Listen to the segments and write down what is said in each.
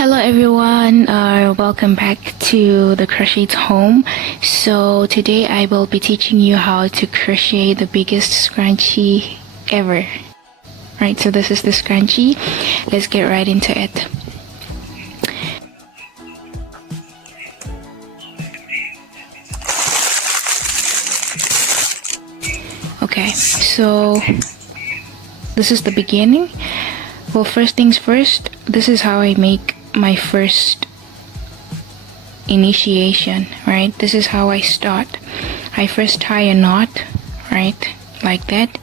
Hello everyone, welcome back to the Crochet's home. So today I will be teaching you how to crochet the biggest scrunchie ever. Right, so this is the scrunchie. Let's get right into it. Okay, so this is the beginning. Well, first things first, this is how I make my first initiation, right? This is how I start. I first tie a knot, right, like that,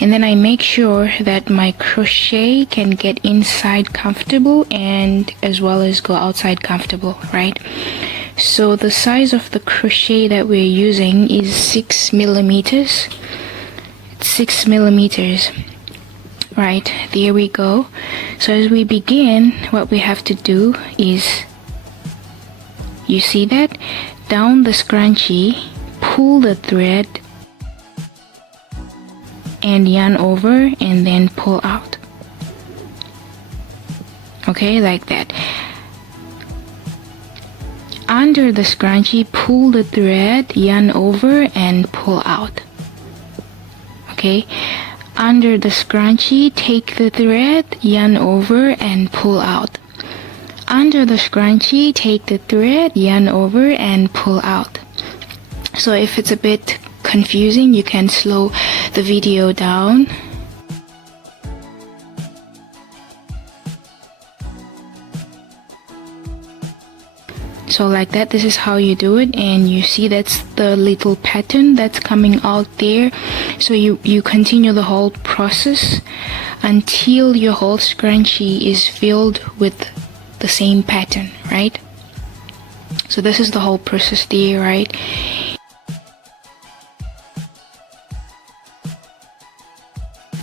and then I make sure that my crochet can get inside comfortable and as well as go outside comfortable, right? So the size of the crochet that we're using is 6 millimeters. 6 millimeters. Right, there we go. So as we begin, what we have to do is, you see that? Down the scrunchie, pull the thread and yarn over and then pull out. Okay, like that. Under the scrunchie, pull the thread, yarn over and pull out. Okay. Under the scrunchie, take the thread, yarn over and pull out. Under the scrunchie, take the thread, yarn over and pull out. So if it's a bit confusing, you can slow the video down. So like that, this is how you do it, and you see that's the little pattern that's coming out there. So you continue the whole process until your whole scrunchie is filled with the same pattern, right? So this is the whole process there, right?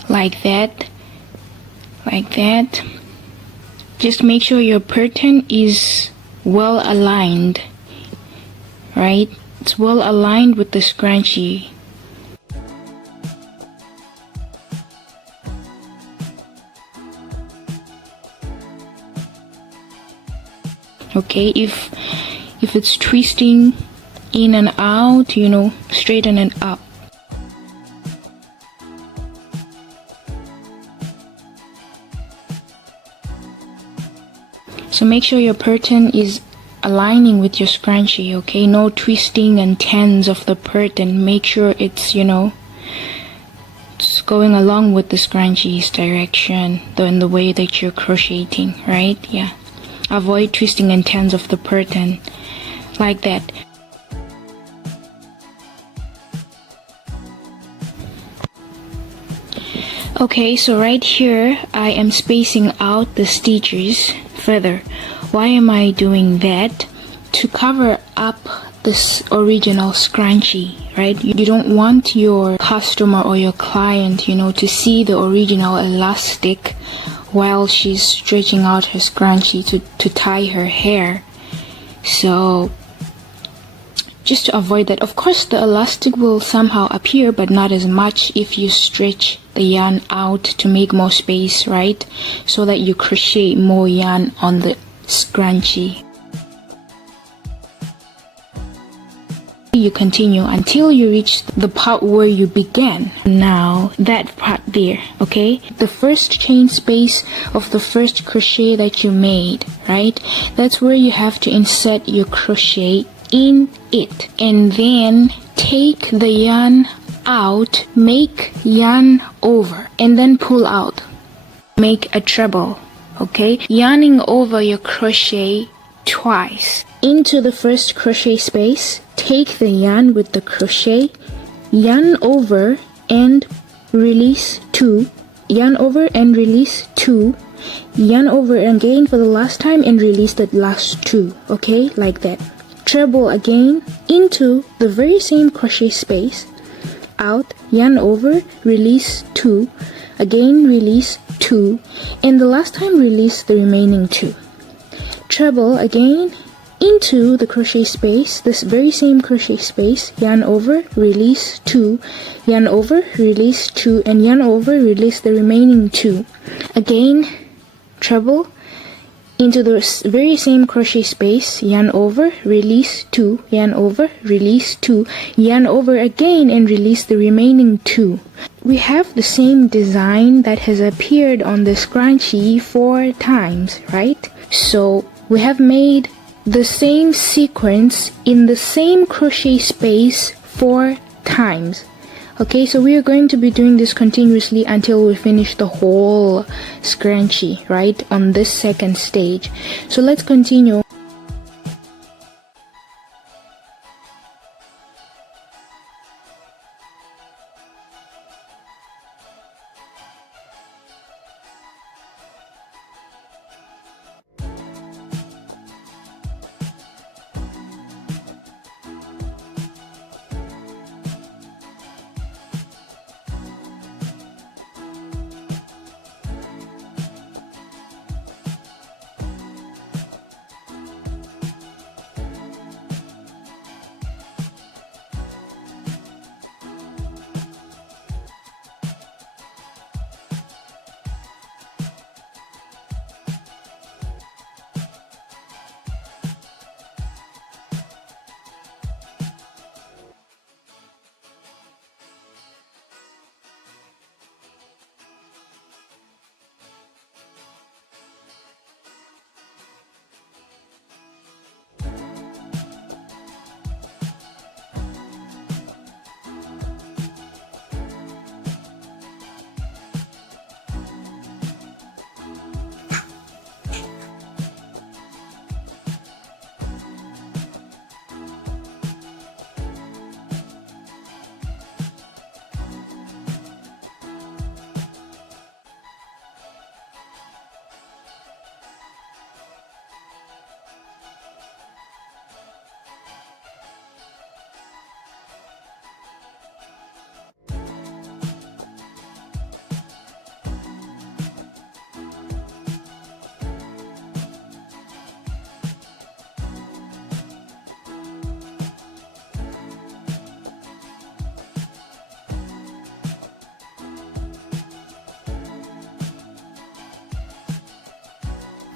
Like that, like that. Just make sure your pattern is well aligned, right? It's well aligned with the scrunchie. Okay, if it's twisting in and out, you know, straighten it up. So make sure your pattern is aligning with your scrunchie, okay? No twisting and turns of the pattern. Make sure it's, you know, it's going along with the scrunchie's direction, in the way that you're crocheting, right? Yeah. Avoid twisting and turns of the pattern, like that. Okay, so right here I am spacing out the stitches further. Why am I doing that? To cover up this original scrunchie, right? You don't want your customer or your client, you know, to see the original elastic while she's stretching out her scrunchie to tie her hair. So just to avoid that, of course the elastic will somehow appear, but not as much if you stretch the yarn out to make more space, right? So that you crochet more yarn on the scrunchie. You continue until you reach the part where you began. Now that part there, okay? The first chain space of the first crochet that you made, right? That's where you have to insert your crochet in it, and then take the yarn out, make yarn over, and then pull out. Make a treble, okay? Yarning over your crochet twice. Into the first crochet space, take the yarn with the crochet, yarn over and release 2, yarn over and release 2, yarn over again for the last time and release the last 2, okay? Like that. Treble again into the very same crochet space, out, yarn over, release 2, again release 2, and the last time release the remaining 2. Treble again into the crochet space, this very same crochet space, yarn over, release 2, yarn over, release 2, and yarn over, release the remaining 2. Again, treble into the very same crochet space, yarn over, release 2, yarn over, release 2, yarn over again and release the remaining 2. We have the same design that has appeared on the scrunchie 4 times, right? So we have made the same sequence in the same crochet space 4 times. Okay, so we are going to be doing this continuously until we finish the whole scrunchie, right, on this second stage. So let's continue.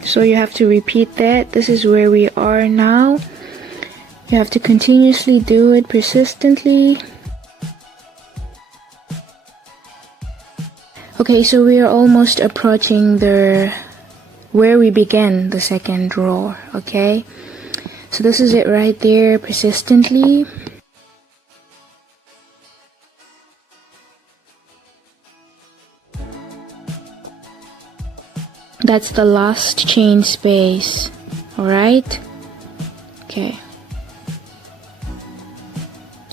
So you have to repeat that. This is where we are now. You have to continuously do it persistently. Okay, so we are almost approaching where we began the second row, okay? So this is it right there, persistently. That's the last chain space, alright? Okay.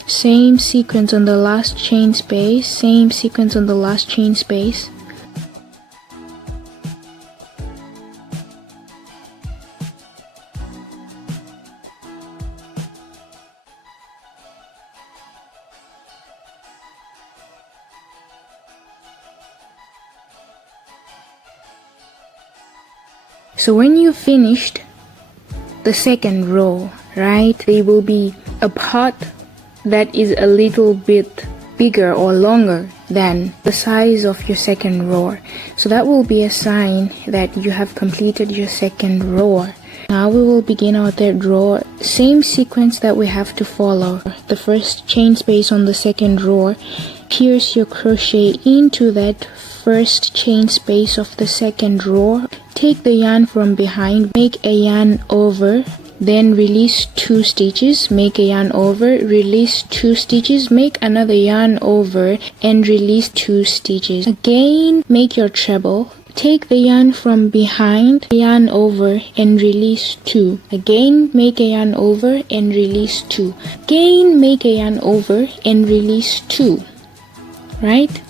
Same sequence on the last chain space, same sequence on the last chain space. So when you finished the second row, right, there will be a part that is a little bit bigger or longer than the size of your second row. So that will be a sign that you have completed your second row. Now we will begin our third row. Same sequence that we have to follow. The first chain space on the second row, pierce your crochet into that first chain space of the second row. Take the yarn from behind, make a yarn over, then release 2 stitches, make a yarn over, release 2 stitches, make another yarn over and release 2 stitches. Again, make your treble, take the yarn from behind, yarn over and release 2. Again, make a yarn over and release 2. Again, make a yarn over and release 2. Right?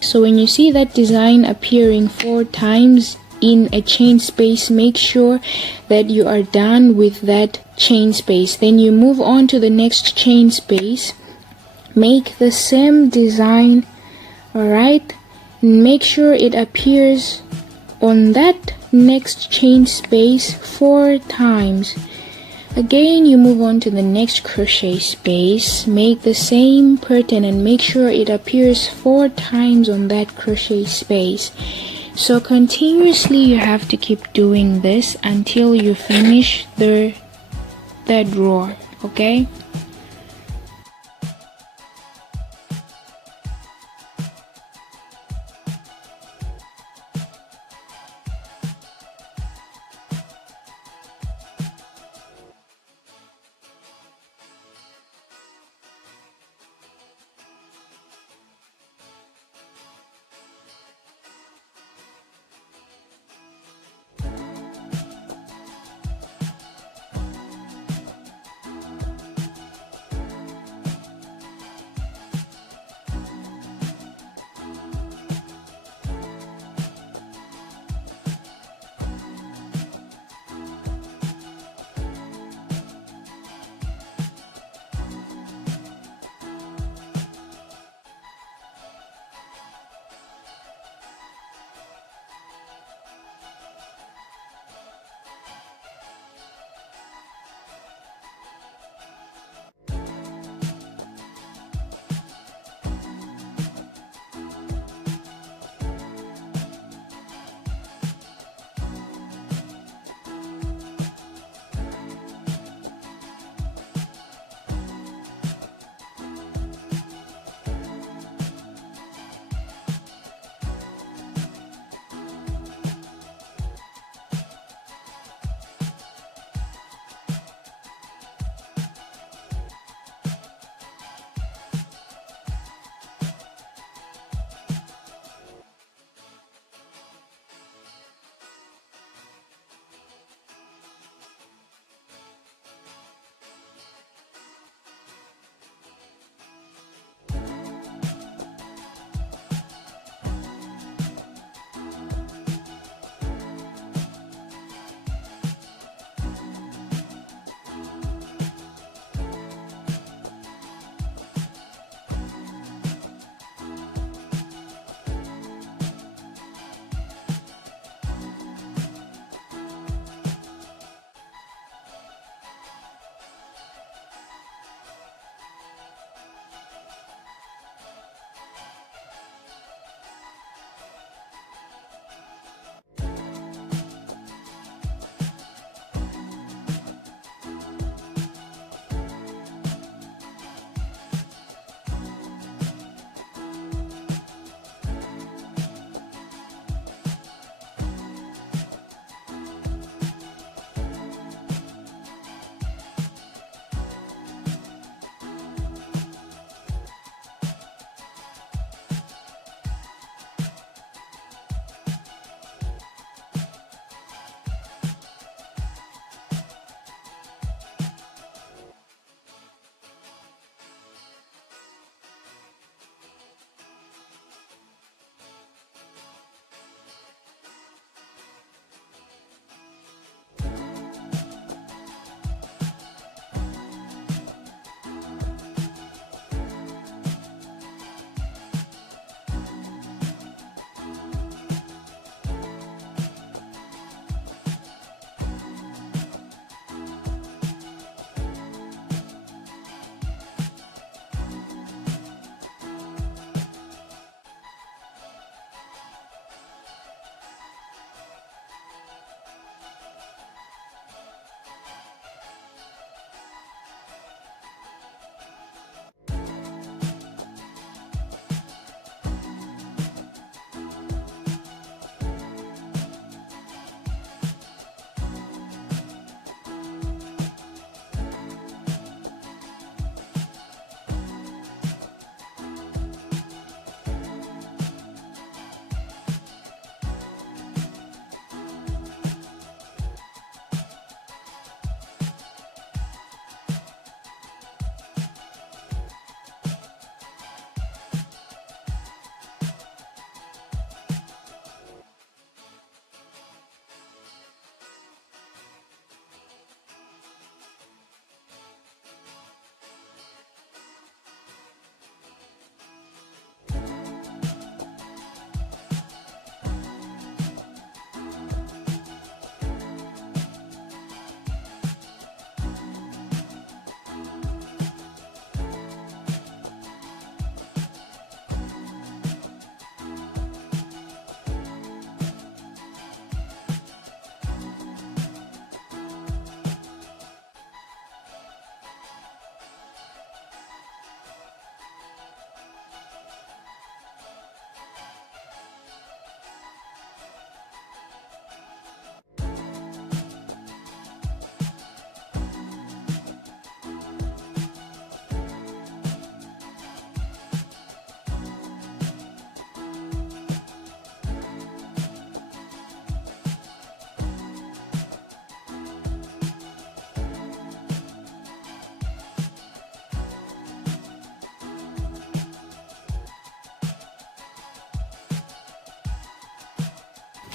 So when you see that design appearing 4 times in a chain space, make sure that you are done with that chain space. Then you move on to the next chain space, make the same design, alright? Make sure it appears on that next chain space 4 times. Again, you move on to the next crochet space. Make the same pattern and make sure it appears 4 times on that crochet space. So continuously you have to keep doing this until you finish that row, okay?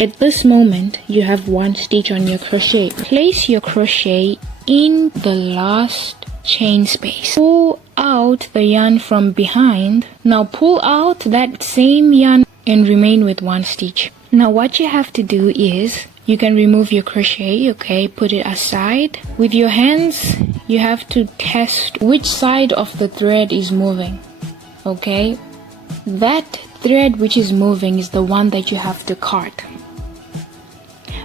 At this moment, you have 1 stitch on your crochet. Place your crochet in the last chain space. Pull out the yarn from behind. Now pull out that same yarn and remain with 1 stitch. Now what you have to do is, you can remove your crochet, okay, put it aside. With your hands, you have to test which side of the thread is moving, okay? That thread which is moving is the one that you have to cut.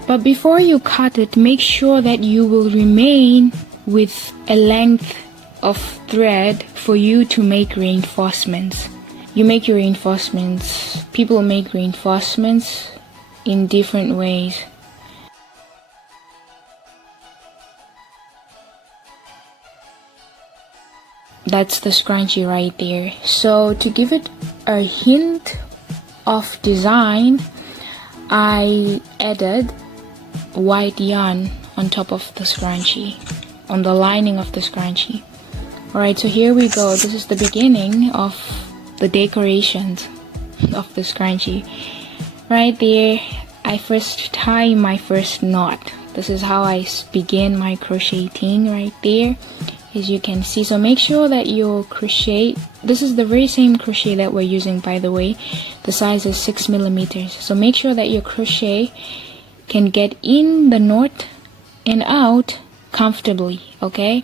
But before you cut it, make sure that you will remain with a length of thread for you to make reinforcements. You make your reinforcements. People make reinforcements in different ways. That's the scrunchie right there. So to give it a hint of design, I added white yarn on top of the scrunchie, on the lining of the scrunchie. Alright, so here we go. This is the beginning of the decorations of the scrunchie. Right there, I first tie my first knot. This is how I begin my crocheting right there, as you can see. So make sure that your crochet, this is the very same crochet that we're using, by the way. The size is 6 millimeters. So make sure that your crochet can get in the knot and out comfortably, okay?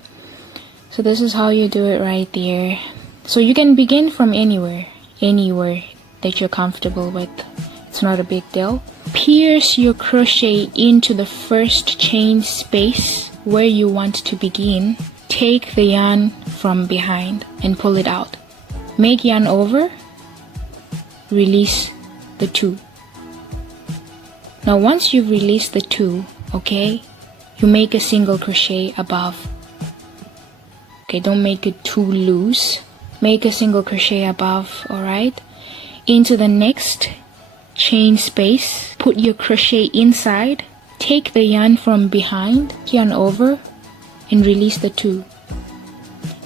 So this is how you do it right there. So you can begin from anywhere that you're comfortable with. It's not a big deal. Pierce your crochet into the first chain space where you want to begin. Take the yarn from behind and pull it out. Make yarn over, release the 2. Now once you've released the 2, okay, you make a single crochet above. Okay, don't make it too loose. Make a single crochet above, alright? Into the next chain space, put your crochet inside, take the yarn from behind, yarn over, and release the 2.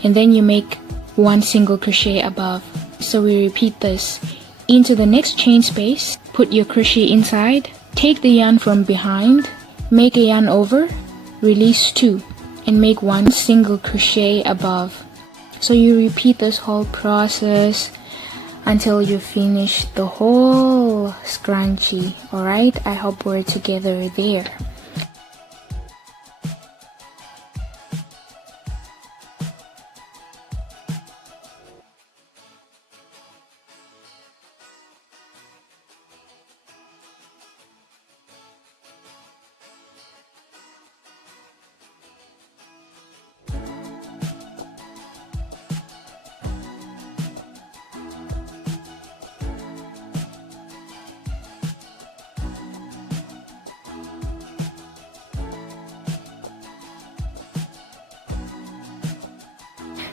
And then you make 1 single crochet above. So we repeat this. Into the next chain space, put your crochet inside, take the yarn from behind, make a yarn over, release 2, and make 1 single crochet above. So you repeat this whole process until you finish the whole scrunchie. Alright, I hope we're together there.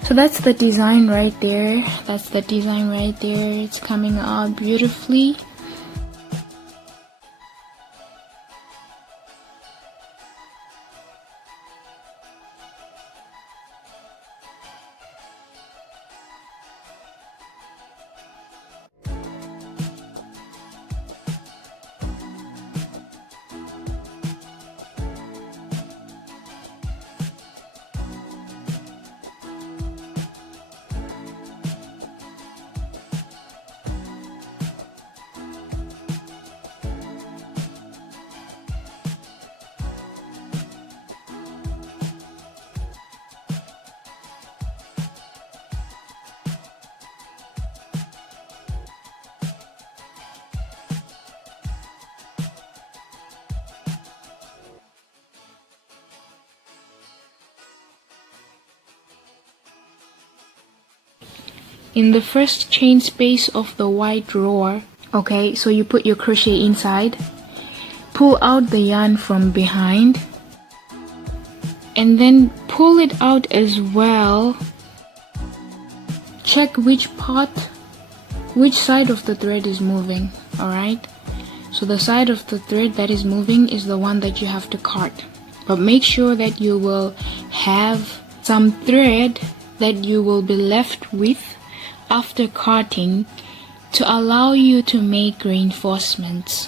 So that's the design right there. That's the design right there. It's coming out beautifully. In the first chain space of the white row, okay, so you put your crochet inside, pull out the yarn from behind, and then pull it out as well. Check which side of the thread is moving, alright? So the side of the thread that is moving is the one that you have to cut. But make sure that you will have some thread that you will be left with after cutting to allow you to make reinforcements.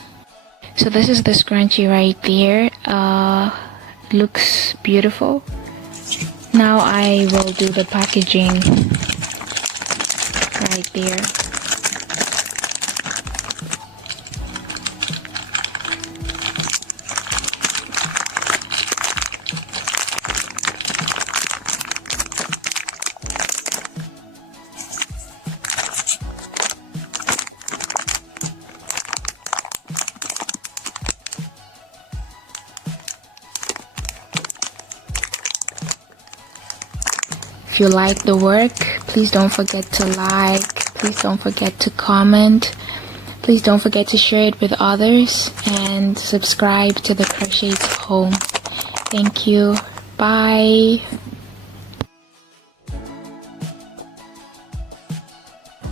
So this is the scrunchie right there. Looks beautiful. Now I will do the packaging right there. If you like the work, please don't forget to like, please don't forget to comment, please don't forget to share it with others, and subscribe to The Crochet's Home. Thank you. Bye.